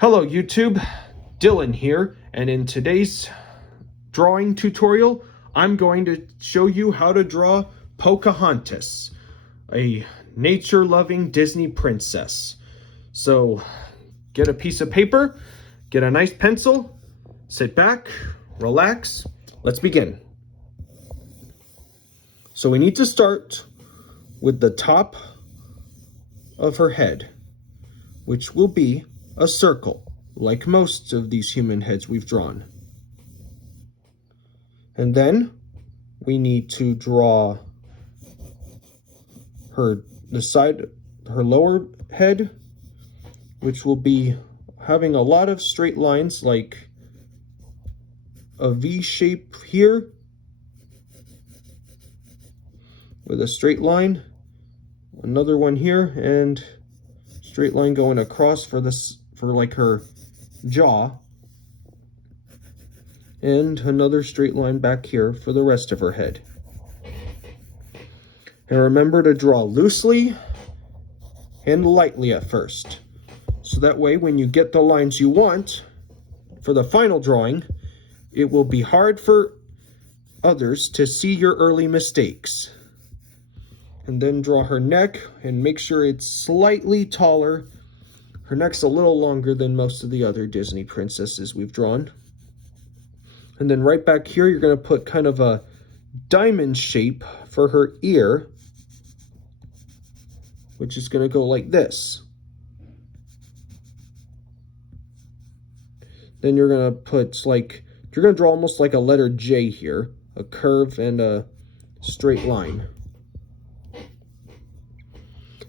Hello YouTube, Dylan here, and in today's drawing tutorial, I'm going to show you how to draw Pocahontas, a nature-loving Disney princess. So get a piece of paper, get a nice pencil, sit back, relax, let's begin. So we need to start with the top of her head, which will be a circle, like most of these human heads we've drawn. And then we need to draw her lower head, which will be having a lot of straight lines, like a V shape here with a straight line, another one here, and straight line going across for like her jaw, and another straight line back here for the rest of her head. And remember to draw loosely and lightly at first, so that way when you get the lines you want for the final drawing, it will be hard for others to see your early mistakes. And then draw her neck and make sure it's slightly taller. Her neck's a little longer than most of the other Disney princesses we've drawn. And then right back here, you're going to put kind of a diamond shape for her ear, which is going to go like this. Then you're going to put you're going to draw almost like a letter J here, a curve and a straight line.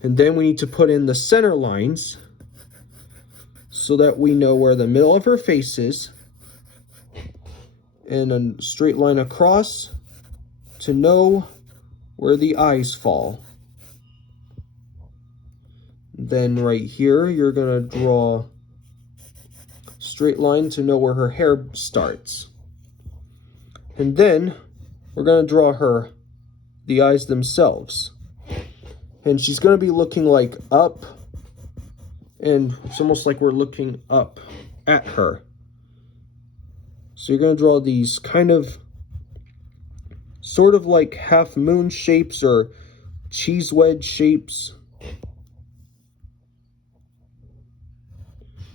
And then we need to put in the center lines so that we know where the middle of her face is, and a straight line across to know where the eyes fall. Then right here, you're going to draw a straight line to know where her hair starts. And then we're going to draw the eyes themselves. And she's going to be looking like up, and it's almost like we're looking up at her. So you're going to draw these kind of sort of like half moon shapes or cheese wedge shapes.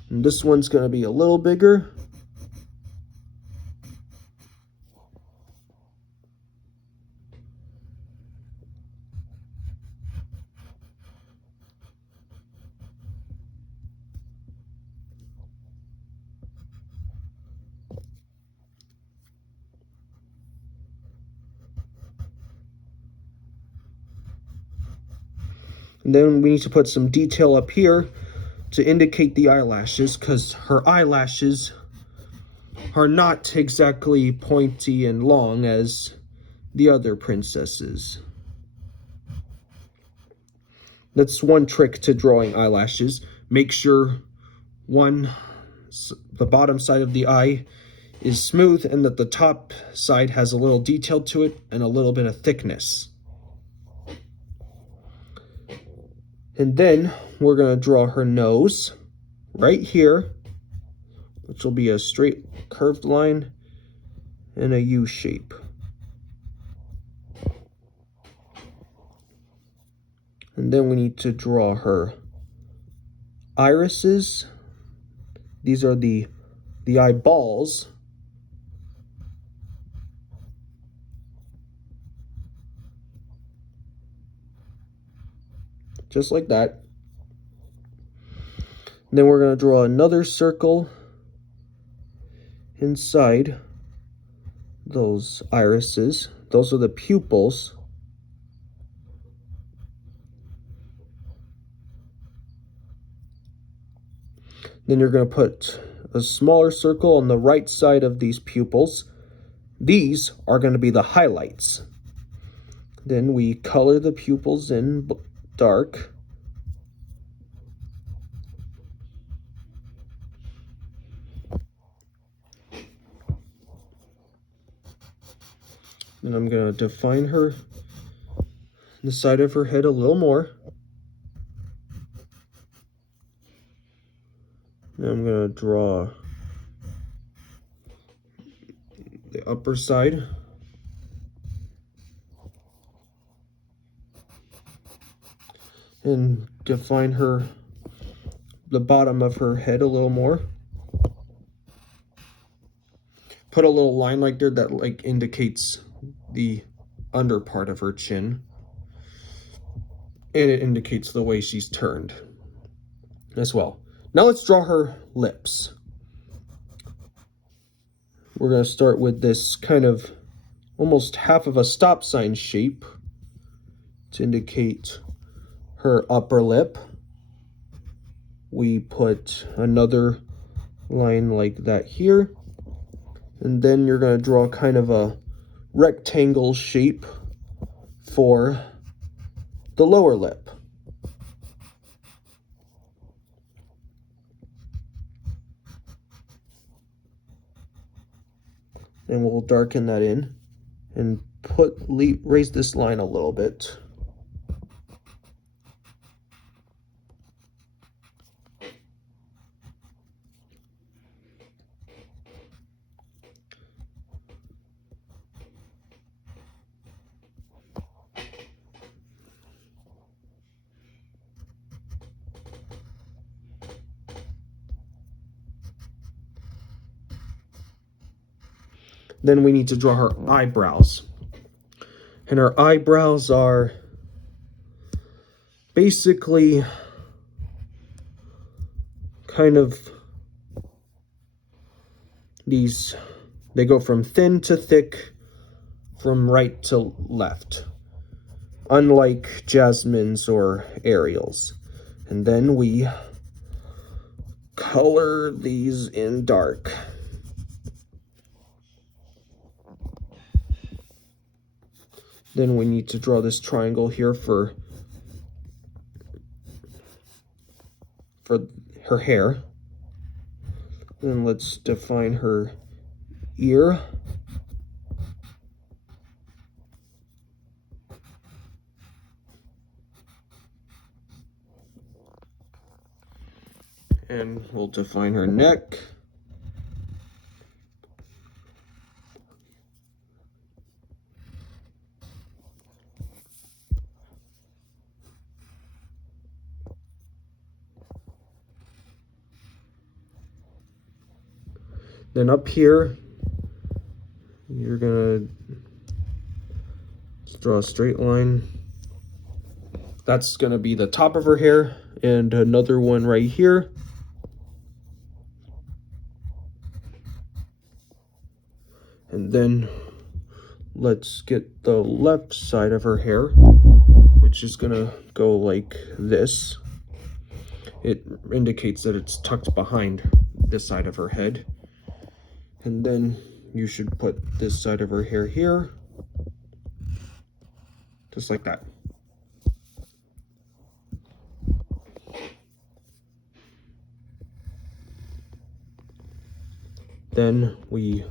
And this one's going to be a little bigger. And then we need to put some detail up here to indicate the eyelashes, because her eyelashes are not exactly pointy and long as the other princesses. That's one trick to drawing eyelashes. Make sure the bottom side of the eye is smooth and that the top side has a little detail to it and a little bit of thickness. And then we're going to draw her nose right here, which will be a straight curved line and a U shape. And then we need to draw her irises. These are the eyeballs. Just like that. And then we're going to draw another circle inside those irises. Those are the pupils. Then you're going to put a smaller circle on the right side of these pupils. These are going to be the highlights. Then we color the pupils in dark. And I'm going to define the side of her head a little more. I'm going to draw the upper side. And define the bottom of her head a little more. Put a little line like there that like indicates the under part of her chin. And it indicates the way she's turned as well. Now let's draw her lips. We're going to start with this kind of almost half of a stop sign shape to indicate her upper lip. We put another line like that here. And then you're going to draw kind of a rectangle shape for the lower lip. And we'll darken that in and raise this line a little bit. Then we need to draw her eyebrows. And her eyebrows are basically kind of these, they go from thin to thick, from right to left, unlike Jasmine's or Ariel's. And then we color these in dark. Then we need to draw this triangle here for her hair. Then let's define her ear. And we'll define her neck. Then up here, you're gonna draw a straight line. That's gonna be the top of her hair, and another one right here. And then let's get the left side of her hair, which is gonna go like this. It indicates that it's tucked behind this side of her head. And then you should put this side of her hair here, just like that. Then we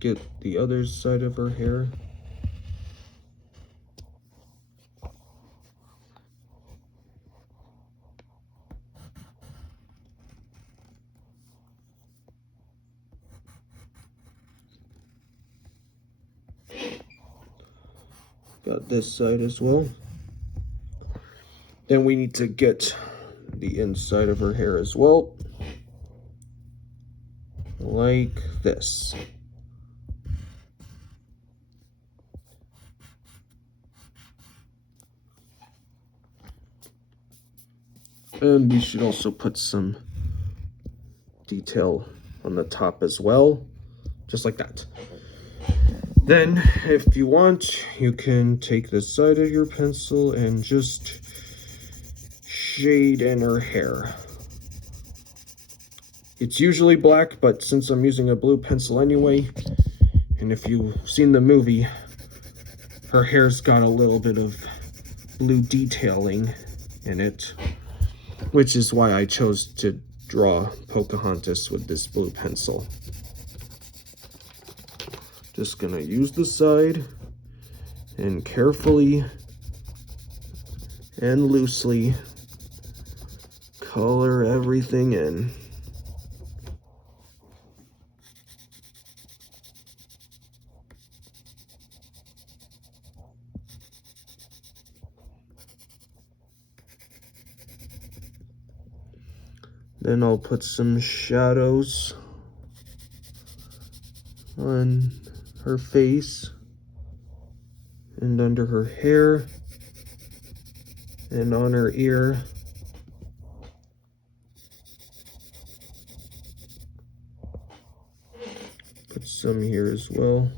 get the other side of her hair. Got this side as well. Then we need to get the inside of her hair as well, like this. And we should also put some detail on the top as well, just like that. Then, if you want, you can take the side of your pencil and just shade in her hair. It's usually black, but since I'm using a blue pencil anyway, and if you've seen the movie, her hair's got a little bit of blue detailing in it, which is why I chose to draw Pocahontas with this blue pencil. Just gonna use the side and carefully and loosely color everything in. Then I'll put some shadows on her face and under her hair and on her ear. Put some here as well.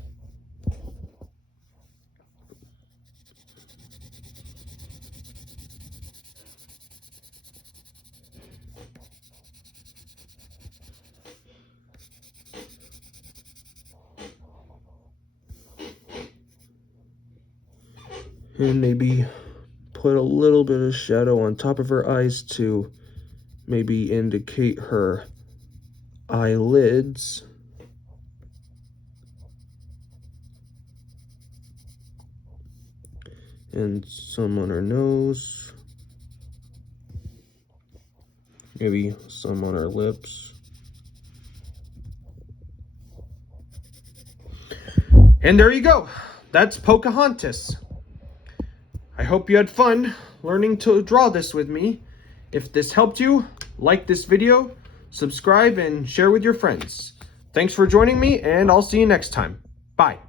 And maybe put a little bit of shadow on top of her eyes to maybe indicate her eyelids. And some on her nose. Maybe some on her lips. And there you go. That's Pocahontas. I hope you had fun learning to draw this with me. If this helped you, like this video, subscribe, and share with your friends. Thanks for joining me, and I'll see you next time. Bye.